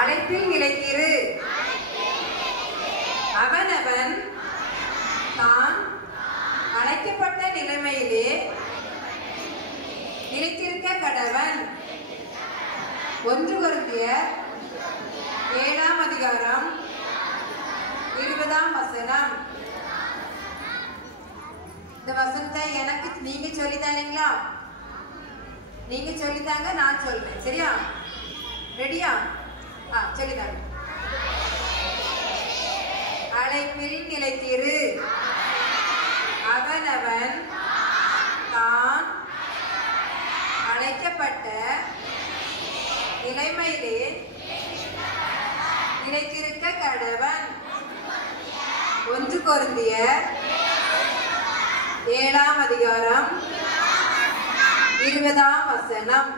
அழைப்பில் நிலைத்திரு. அவனவன் தான் அழைக்கப்பட்ட நிலைமையிலே நிலைத்திருக்க கடவன். 1 கொரிந்தியர் 7ஆம் அதிகாரம் 20ஆம் வசனம். இந்த வசனத்தை எனக்கு நீங்க சொல்லித்தானீங்களா? நீங்க சொல்லித்தாங்க, நான் சொல்றேன். சரியா? ரெடியா? சொல்லித்தாங்க. அழைப்பில் நிலைத்திரு. அவனவன் தான் அழைக்கப்பட்ட நிலைமையிலே நிலைத்திருக்க கடவன். 1 கொரிந்தியர் 7ஆம் அதிகாரம் 20ஆம் வசனம்.